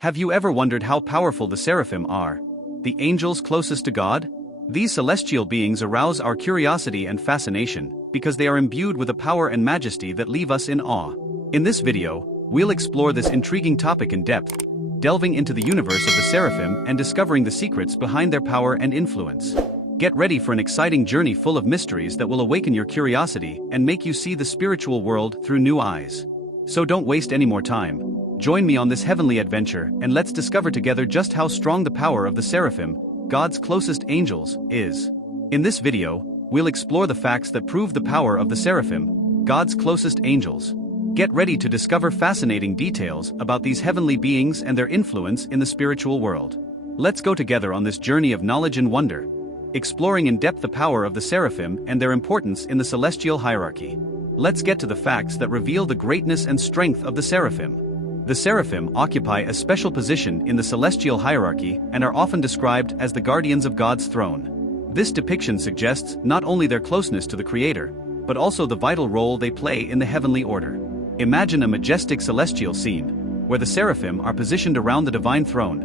Have you ever wondered how powerful the seraphim are? The angels closest to God? These celestial beings arouse our curiosity and fascination because they are imbued with a power and majesty that leave us in awe. In this video, we'll explore this intriguing topic in depth, delving into the universe of the seraphim and discovering the secrets behind their power and influence. Get ready for an exciting journey full of mysteries that will awaken your curiosity and make you see the spiritual world through new eyes. So don't waste any more time. Join me on this heavenly adventure and let's discover together just how strong the power of the seraphim, God's closest angels, is. In this video, we'll explore the facts that prove the power of the seraphim, God's closest angels. Get ready to discover fascinating details about these heavenly beings and their influence in the spiritual world. Let's go together on this journey of knowledge and wonder, exploring in depth the power of the seraphim and their importance in the celestial hierarchy. Let's get to the facts that reveal the greatness and strength of the seraphim. The seraphim occupy a special position in the celestial hierarchy and are often described as the guardians of God's throne. This depiction suggests not only their closeness to the Creator, but also the vital role they play in the heavenly order. Imagine a majestic celestial scene, where the seraphim are positioned around the divine throne,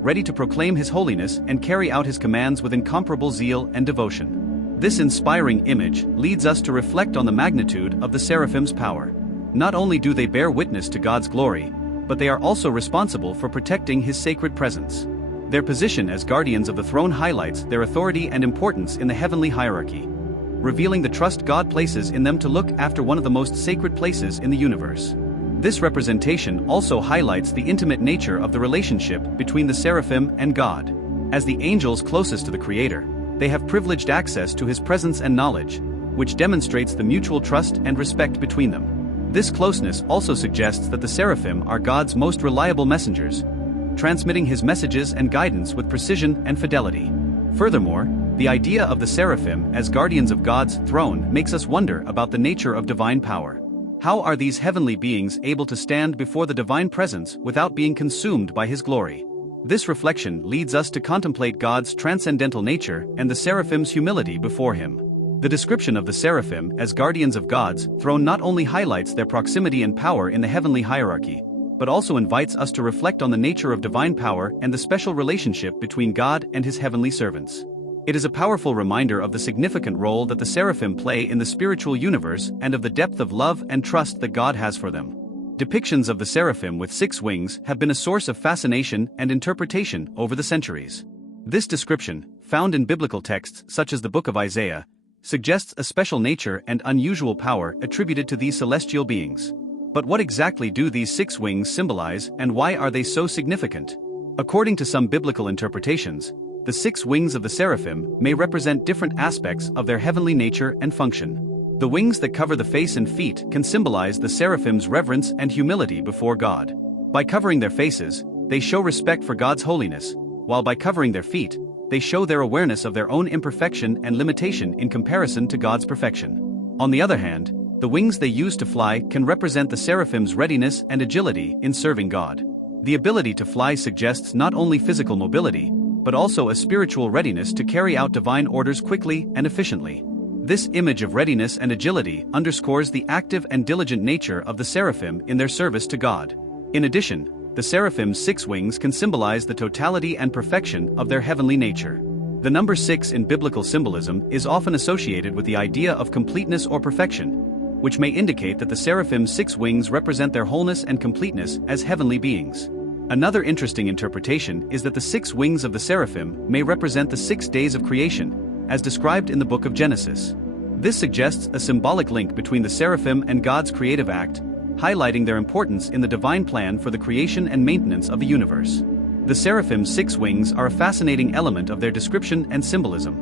ready to proclaim His holiness and carry out His commands with incomparable zeal and devotion. This inspiring image leads us to reflect on the magnitude of the seraphim's power. Not only do they bear witness to God's glory, but they are also responsible for protecting His sacred presence. Their position as guardians of the throne highlights their authority and importance in the heavenly hierarchy, revealing the trust God places in them to look after one of the most sacred places in the universe. This representation also highlights the intimate nature of the relationship between the seraphim and God. As the angels closest to the Creator, they have privileged access to His presence and knowledge, which demonstrates the mutual trust and respect between them. This closeness also suggests that the seraphim are God's most reliable messengers, transmitting His messages and guidance with precision and fidelity. Furthermore, the idea of the seraphim as guardians of God's throne makes us wonder about the nature of divine power. How are these heavenly beings able to stand before the divine presence without being consumed by His glory? This reflection leads us to contemplate God's transcendental nature and the seraphim's humility before Him. The description of the seraphim as guardians of God's throne not only highlights their proximity and power in the heavenly hierarchy, but also invites us to reflect on the nature of divine power and the special relationship between God and His heavenly servants. It is a powerful reminder of the significant role that the seraphim play in the spiritual universe and of the depth of love and trust that God has for them. Depictions of the seraphim with 6 wings have been a source of fascination and interpretation over the centuries. This description, found in biblical texts such as the book of Isaiah, suggests a special nature and unusual power attributed to these celestial beings. But what exactly do these 6 wings symbolize and why are they so significant? According to some biblical interpretations, the 6 wings of the seraphim may represent different aspects of their heavenly nature and function. The wings that cover the face and feet can symbolize the seraphim's reverence and humility before God. By covering their faces, they show respect for God's holiness, while by covering their feet, they show their awareness of their own imperfection and limitation in comparison to God's perfection. On the other hand, the wings they use to fly can represent the seraphim's readiness and agility in serving God. The ability to fly suggests not only physical mobility, but also a spiritual readiness to carry out divine orders quickly and efficiently. This image of readiness and agility underscores the active and diligent nature of the seraphim in their service to God. In addition, the seraphim's 6 wings can symbolize the totality and perfection of their heavenly nature. The number 6 in biblical symbolism is often associated with the idea of completeness or perfection, which may indicate that the seraphim's 6 wings represent their wholeness and completeness as heavenly beings. Another interesting interpretation is that the 6 wings of the seraphim may represent the 6 days of creation, as described in the book of Genesis. This suggests a symbolic link between the seraphim and God's creative act, highlighting their importance in the divine plan for the creation and maintenance of the universe. The seraphim's 6 wings are a fascinating element of their description and symbolism,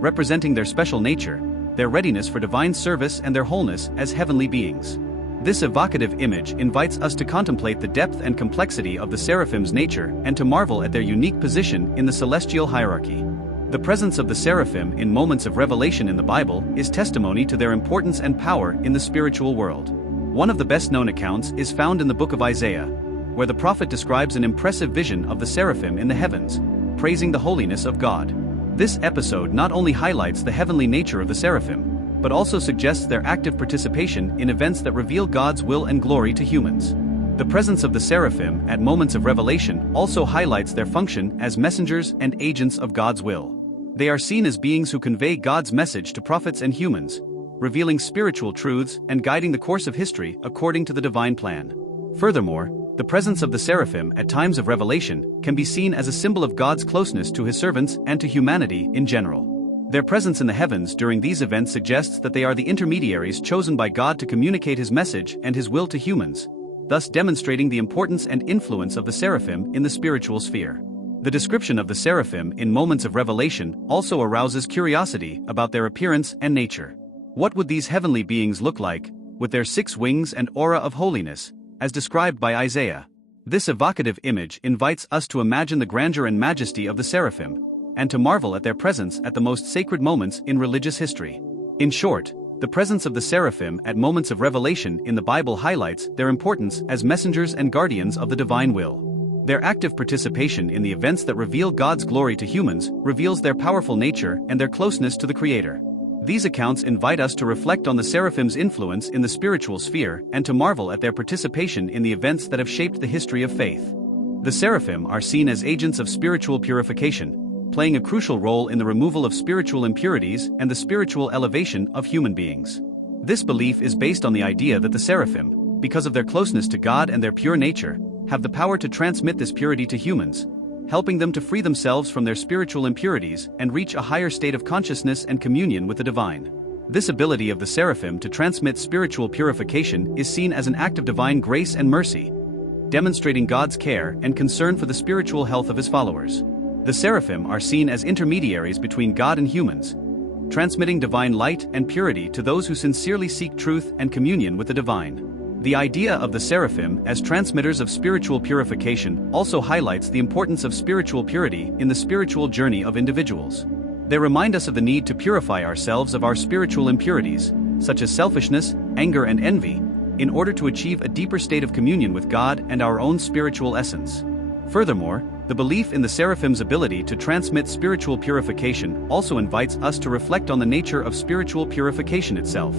representing their special nature, their readiness for divine service and their wholeness as heavenly beings. This evocative image invites us to contemplate the depth and complexity of the seraphim's nature and to marvel at their unique position in the celestial hierarchy. The presence of the seraphim in moments of revelation in the Bible is testimony to their importance and power in the spiritual world. One of the best-known accounts is found in the book of Isaiah, where the prophet describes an impressive vision of the seraphim in the heavens, praising the holiness of God. This episode not only highlights the heavenly nature of the seraphim, but also suggests their active participation in events that reveal God's will and glory to humans. The presence of the seraphim at moments of revelation also highlights their function as messengers and agents of God's will. They are seen as beings who convey God's message to prophets and humans, revealing spiritual truths and guiding the course of history according to the divine plan. Furthermore, the presence of the seraphim at times of revelation can be seen as a symbol of God's closeness to his servants and to humanity in general. Their presence in the heavens during these events suggests that they are the intermediaries chosen by God to communicate his message and his will to humans, thus demonstrating the importance and influence of the seraphim in the spiritual sphere. The description of the seraphim in moments of revelation also arouses curiosity about their appearance and nature. What would these heavenly beings look like, with their 6 wings and aura of holiness, as described by Isaiah? This evocative image invites us to imagine the grandeur and majesty of the seraphim, and to marvel at their presence at the most sacred moments in religious history. In short, the presence of the seraphim at moments of revelation in the Bible highlights their importance as messengers and guardians of the divine will. Their active participation in the events that reveal God's glory to humans reveals their powerful nature and their closeness to the Creator. These accounts invite us to reflect on the seraphim's influence in the spiritual sphere and to marvel at their participation in the events that have shaped the history of faith. The seraphim are seen as agents of spiritual purification, playing a crucial role in the removal of spiritual impurities and the spiritual elevation of human beings. This belief is based on the idea that the seraphim, because of their closeness to God and their pure nature, have the power to transmit this purity to humans, helping them to free themselves from their spiritual impurities and reach a higher state of consciousness and communion with the divine. This ability of the seraphim to transmit spiritual purification is seen as an act of divine grace and mercy, demonstrating God's care and concern for the spiritual health of his followers. The seraphim are seen as intermediaries between God and humans, transmitting divine light and purity to those who sincerely seek truth and communion with the divine. The idea of the seraphim as transmitters of spiritual purification also highlights the importance of spiritual purity in the spiritual journey of individuals. They remind us of the need to purify ourselves of our spiritual impurities, such as selfishness, anger, and envy, in order to achieve a deeper state of communion with God and our own spiritual essence. Furthermore, the belief in the seraphim's ability to transmit spiritual purification also invites us to reflect on the nature of spiritual purification itself.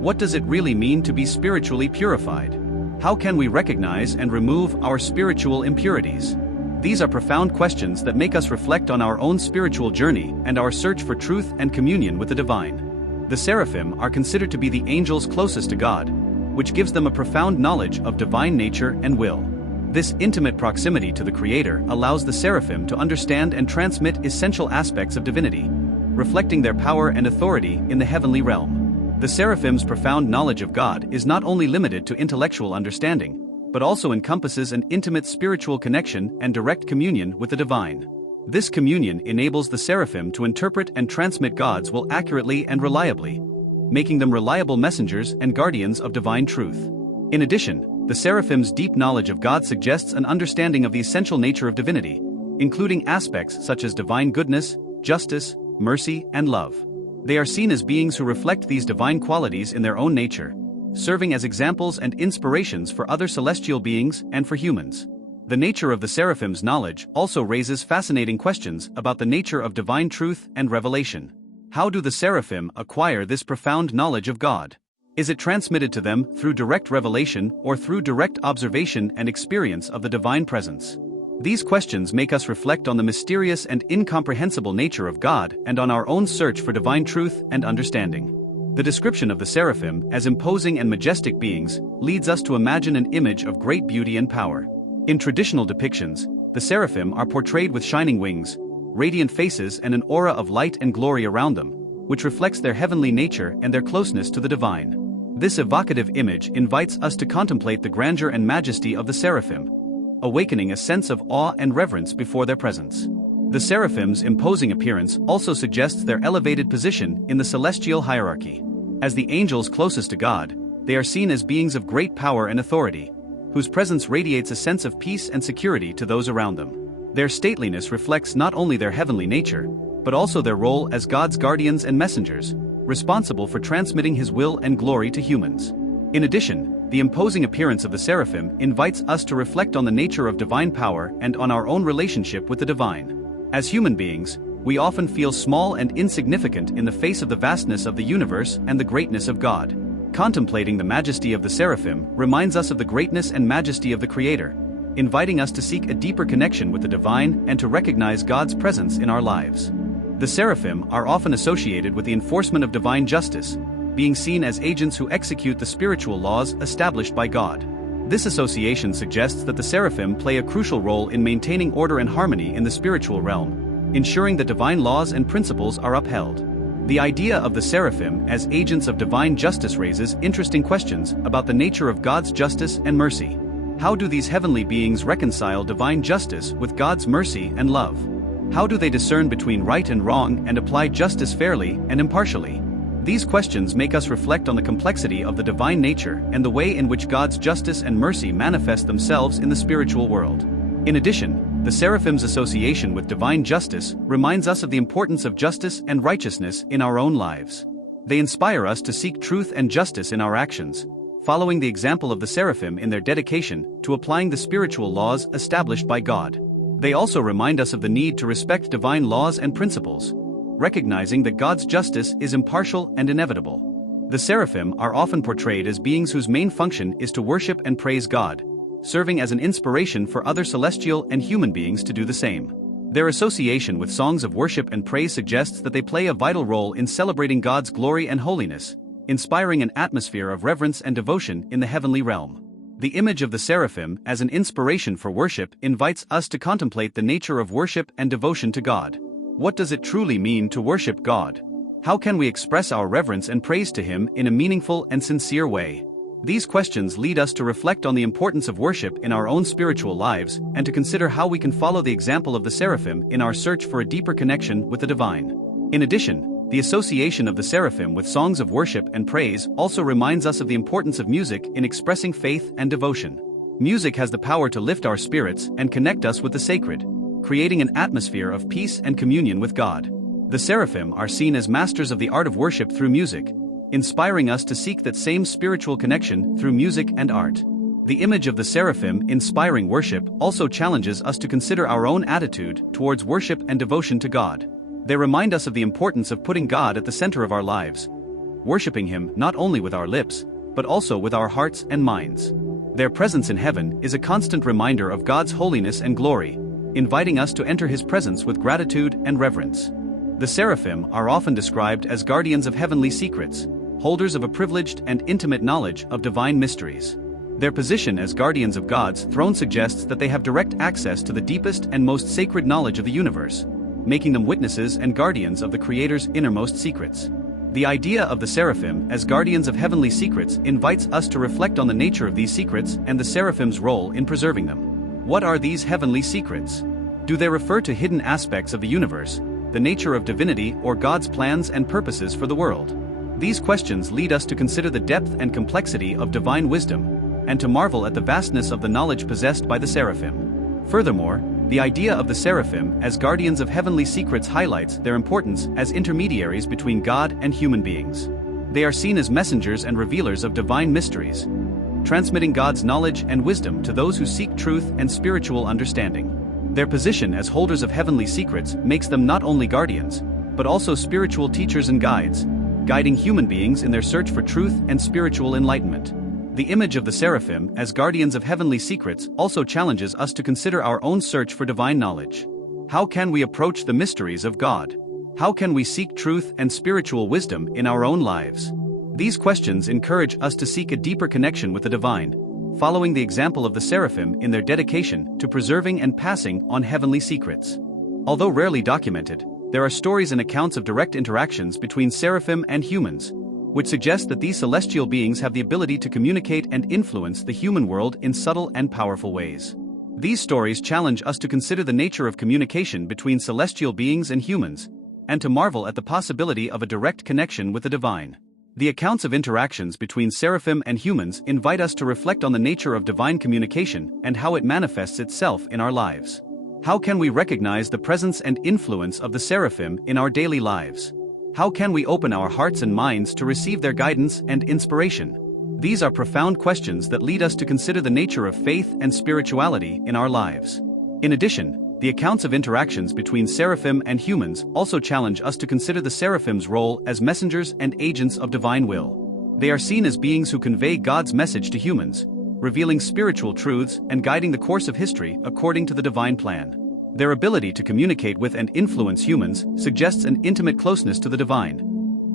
What does it really mean to be spiritually purified? How can we recognize and remove our spiritual impurities? These are profound questions that make us reflect on our own spiritual journey and our search for truth and communion with the divine. The seraphim are considered to be the angels closest to God, which gives them a profound knowledge of divine nature and will. This intimate proximity to the Creator allows the seraphim to understand and transmit essential aspects of divinity, reflecting their power and authority in the heavenly realm. The seraphim's profound knowledge of God is not only limited to intellectual understanding, but also encompasses an intimate spiritual connection and direct communion with the divine. This communion enables the seraphim to interpret and transmit God's will accurately and reliably, making them reliable messengers and guardians of divine truth. In addition, the seraphim's deep knowledge of God suggests an understanding of the essential nature of divinity, including aspects such as divine goodness, justice, mercy, and love. They are seen as beings who reflect these divine qualities in their own nature, serving as examples and inspirations for other celestial beings and for humans. The nature of the seraphim's knowledge also raises fascinating questions about the nature of divine truth and revelation. How do the seraphim acquire this profound knowledge of God? Is it transmitted to them through direct revelation or through direct observation and experience of the divine presence? These questions make us reflect on the mysterious and incomprehensible nature of God and on our own search for divine truth and understanding. The description of the seraphim as imposing and majestic beings leads us to imagine an image of great beauty and power. In traditional depictions, the seraphim are portrayed with shining wings, radiant faces, and an aura of light and glory around them, which reflects their heavenly nature and their closeness to the divine. This evocative image invites us to contemplate the grandeur and majesty of the seraphim, awakening a sense of awe and reverence before their presence. The seraphim's imposing appearance also suggests their elevated position in the celestial hierarchy. As the angels closest to God, they are seen as beings of great power and authority, whose presence radiates a sense of peace and security to those around them. Their stateliness reflects not only their heavenly nature, but also their role as God's guardians and messengers, responsible for transmitting His will and glory to humans. In addition, the imposing appearance of the seraphim invites us to reflect on the nature of divine power and on our own relationship with the divine. As human beings, we often feel small and insignificant in the face of the vastness of the universe and the greatness of God. Contemplating the majesty of the seraphim reminds us of the greatness and majesty of the Creator, inviting us to seek a deeper connection with the divine and to recognize God's presence in our lives. The seraphim are often associated with the enforcement of divine justice, being seen as agents who execute the spiritual laws established by God. This association suggests that the seraphim play a crucial role in maintaining order and harmony in the spiritual realm, ensuring that divine laws and principles are upheld. The idea of the seraphim as agents of divine justice raises interesting questions about the nature of God's justice and mercy. How do these heavenly beings reconcile divine justice with God's mercy and love? How do they discern between right and wrong and apply justice fairly and impartially? These questions make us reflect on the complexity of the divine nature and the way in which God's justice and mercy manifest themselves in the spiritual world. In addition, the seraphim's association with divine justice reminds us of the importance of justice and righteousness in our own lives. They inspire us to seek truth and justice in our actions, following the example of the seraphim in their dedication to applying the spiritual laws established by God. They also remind us of the need to respect divine laws and principles, recognizing that God's justice is impartial and inevitable. The seraphim are often portrayed as beings whose main function is to worship and praise God, serving as an inspiration for other celestial and human beings to do the same. Their association with songs of worship and praise suggests that they play a vital role in celebrating God's glory and holiness, inspiring an atmosphere of reverence and devotion in the heavenly realm. The image of the seraphim as an inspiration for worship invites us to contemplate the nature of worship and devotion to God. What does it truly mean to worship God? How can we express our reverence and praise to Him in a meaningful and sincere way? These questions lead us to reflect on the importance of worship in our own spiritual lives and to consider how we can follow the example of the seraphim in our search for a deeper connection with the divine. In addition, the association of the seraphim with songs of worship and praise also reminds us of the importance of music in expressing faith and devotion. Music has the power to lift our spirits and connect us with the sacred, creating an atmosphere of peace and communion with God. The seraphim are seen as masters of the art of worship through music, inspiring us to seek that same spiritual connection through music and art. The image of the seraphim inspiring worship also challenges us to consider our own attitude towards worship and devotion to God. They remind us of the importance of putting God at the center of our lives, worshiping Him not only with our lips, but also with our hearts and minds. Their presence in heaven is a constant reminder of God's holiness and glory, inviting us to enter His presence with gratitude and reverence. The seraphim are often described as guardians of heavenly secrets, holders of a privileged and intimate knowledge of divine mysteries. Their position as guardians of God's throne suggests that they have direct access to the deepest and most sacred knowledge of the universe, making them witnesses and guardians of the Creator's innermost secrets. The idea of the seraphim as guardians of heavenly secrets invites us to reflect on the nature of these secrets and the seraphim's role in preserving them. What are these heavenly secrets? Do they refer to hidden aspects of the universe, the nature of divinity, or God's plans and purposes for the world? These questions lead us to consider the depth and complexity of divine wisdom, and to marvel at the vastness of the knowledge possessed by the seraphim. Furthermore, the idea of the seraphim as guardians of heavenly secrets highlights their importance as intermediaries between God and human beings. They are seen as messengers and revealers of divine mysteries, transmitting God's knowledge and wisdom to those who seek truth and spiritual understanding. Their position as holders of heavenly secrets makes them not only guardians, but also spiritual teachers and guides, guiding human beings in their search for truth and spiritual enlightenment. The image of the seraphim as guardians of heavenly secrets also challenges us to consider our own search for divine knowledge. How can we approach the mysteries of God? How can we seek truth and spiritual wisdom in our own lives? These questions encourage us to seek a deeper connection with the divine, following the example of the seraphim in their dedication to preserving and passing on heavenly secrets. Although rarely documented, there are stories and accounts of direct interactions between seraphim and humans, which suggest that these celestial beings have the ability to communicate and influence the human world in subtle and powerful ways. These stories challenge us to consider the nature of communication between celestial beings and humans, and to marvel at the possibility of a direct connection with the divine. The accounts of interactions between seraphim and humans invite us to reflect on the nature of divine communication and how it manifests itself in our lives. How can we recognize the presence and influence of the seraphim in our daily lives? How can we open our hearts and minds to receive their guidance and inspiration? These are profound questions that lead us to consider the nature of faith and spirituality in our lives. In addition, the accounts of interactions between seraphim and humans also challenge us to consider the seraphim's role as messengers and agents of divine will. They are seen as beings who convey God's message to humans, revealing spiritual truths and guiding the course of history according to the divine plan. Their ability to communicate with and influence humans suggests an intimate closeness to the divine,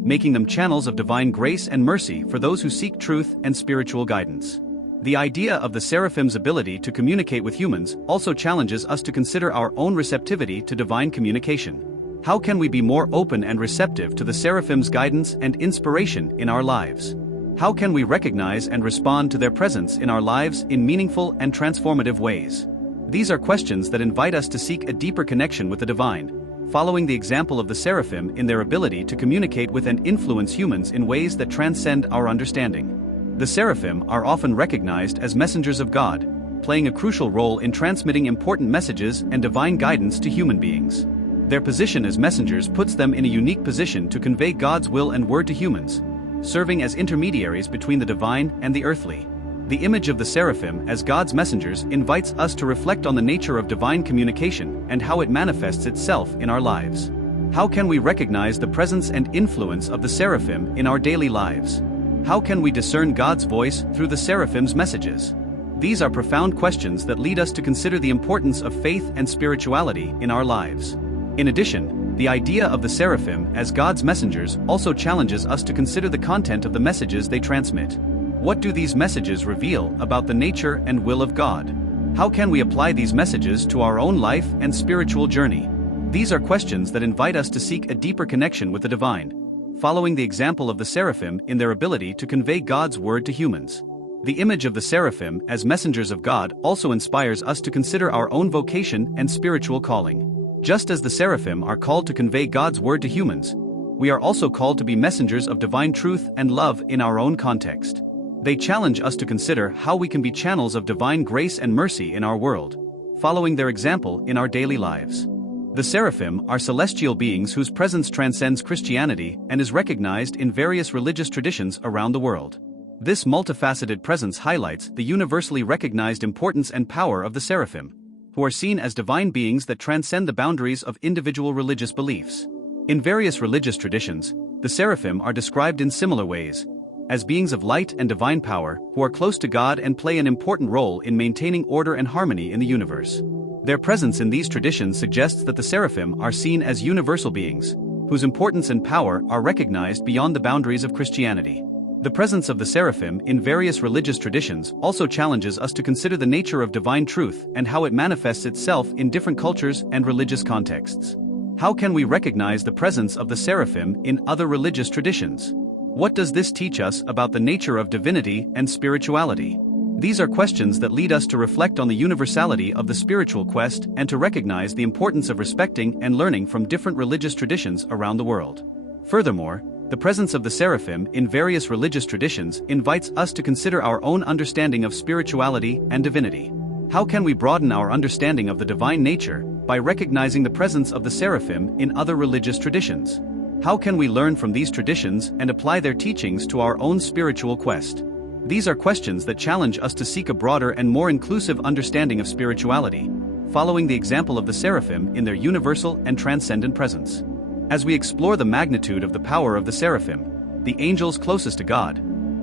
making them channels of divine grace and mercy for those who seek truth and spiritual guidance. The idea of the Seraphim's ability to communicate with humans also challenges us to consider our own receptivity to divine communication. How can we be more open and receptive to the Seraphim's guidance and inspiration in our lives? How can we recognize and respond to their presence in our lives in meaningful and transformative ways? These are questions that invite us to seek a deeper connection with the divine, following the example of the Seraphim in their ability to communicate with and influence humans in ways that transcend our understanding. The Seraphim are often recognized as messengers of God, playing a crucial role in transmitting important messages and divine guidance to human beings. Their position as messengers puts them in a unique position to convey God's will and word to humans, serving as intermediaries between the divine and the earthly. The image of the Seraphim as God's messengers invites us to reflect on the nature of divine communication and how it manifests itself in our lives. How can we recognize the presence and influence of the Seraphim in our daily lives? How can we discern God's voice through the Seraphim's messages? These are profound questions that lead us to consider the importance of faith and spirituality in our lives. In addition, the idea of the Seraphim as God's messengers also challenges us to consider the content of the messages they transmit. What do these messages reveal about the nature and will of God? How can we apply these messages to our own life and spiritual journey? These are questions that invite us to seek a deeper connection with the divine, following the example of the Seraphim in their ability to convey God's word to humans. The image of the Seraphim as messengers of God also inspires us to consider our own vocation and spiritual calling. Just as the Seraphim are called to convey God's word to humans, we are also called to be messengers of divine truth and love in our own context. They challenge us to consider how we can be channels of divine grace and mercy in our world, following their example in our daily lives. The Seraphim are celestial beings whose presence transcends Christianity and is recognized in various religious traditions around the world. This multifaceted presence highlights the universally recognized importance and power of the Seraphim, who are seen as divine beings that transcend the boundaries of individual religious beliefs. In various religious traditions, the Seraphim are described in similar ways, as beings of light and divine power who are close to God and play an important role in maintaining order and harmony in the universe. Their presence in these traditions suggests that the Seraphim are seen as universal beings, whose importance and power are recognized beyond the boundaries of Christianity. The presence of the Seraphim in various religious traditions also challenges us to consider the nature of divine truth and how it manifests itself in different cultures and religious contexts. How can we recognize the presence of the Seraphim in other religious traditions? What does this teach us about the nature of divinity and spirituality? These are questions that lead us to reflect on the universality of the spiritual quest and to recognize the importance of respecting and learning from different religious traditions around the world. Furthermore, the presence of the Seraphim in various religious traditions invites us to consider our own understanding of spirituality and divinity. How can we broaden our understanding of the divine nature by recognizing the presence of the Seraphim in other religious traditions? How can we learn from these traditions and apply their teachings to our own spiritual quest? These are questions that challenge us to seek a broader and more inclusive understanding of spirituality, following the example of the Seraphim in their universal and transcendent presence. As we explore the magnitude of the power of the Seraphim, the angels closest to God,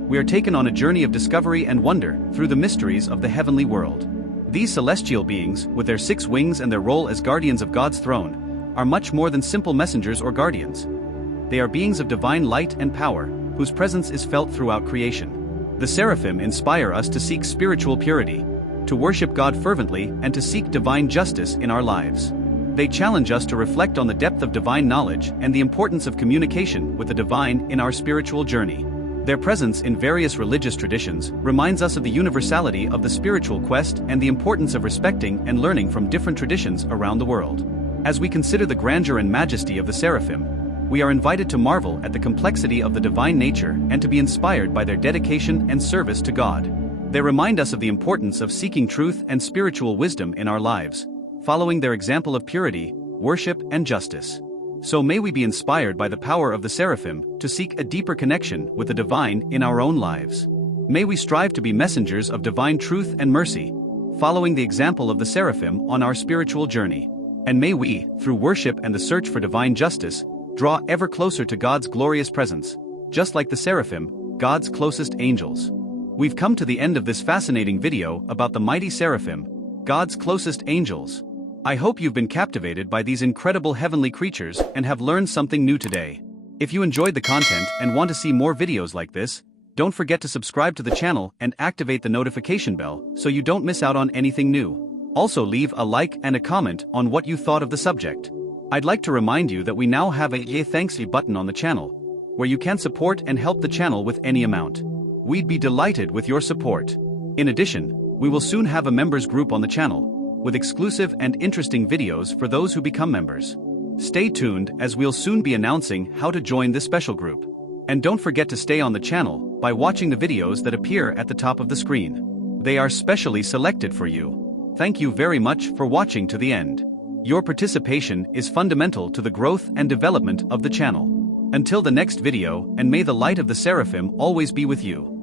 we are taken on a journey of discovery and wonder through the mysteries of the heavenly world. These celestial beings, with their 6 wings and their role as guardians of God's throne, are much more than simple messengers or guardians. They are beings of divine light and power, whose presence is felt throughout creation. The Seraphim inspire us to seek spiritual purity, to worship God fervently, and to seek divine justice in our lives. They challenge us to reflect on the depth of divine knowledge and the importance of communication with the divine in our spiritual journey. Their presence in various religious traditions reminds us of the universality of the spiritual quest and the importance of respecting and learning from different traditions around the world. As we consider the grandeur and majesty of the Seraphim, we are invited to marvel at the complexity of the divine nature and to be inspired by their dedication and service to God. They remind us of the importance of seeking truth and spiritual wisdom in our lives, following their example of purity, worship, and justice. So may we be inspired by the power of the Seraphim to seek a deeper connection with the divine in our own lives. May we strive to be messengers of divine truth and mercy, following the example of the Seraphim on our spiritual journey. And may we, through worship and the search for divine justice, draw ever closer to God's glorious presence, just like the Seraphim, God's closest angels. We've come to the end of this fascinating video about the mighty Seraphim, God's closest angels. I hope you've been captivated by these incredible heavenly creatures and have learned something new today. If you enjoyed the content and want to see more videos like this, don't forget to subscribe to the channel and activate the notification bell so you don't miss out on anything new. Also leave a like and a comment on what you thought of the subject. I'd like to remind you that we now have a thanks button on the channel, where you can support and help the channel with any amount. We'd be delighted with your support. In addition, we will soon have a members group on the channel, with exclusive and interesting videos for those who become members. Stay tuned as we'll soon be announcing how to join this special group. And don't forget to stay on the channel by watching the videos that appear at the top of the screen. They are specially selected for you. Thank you very much for watching to the end. Your participation is fundamental to the growth and development of the channel. Until the next video, and may the light of the Seraphim always be with you.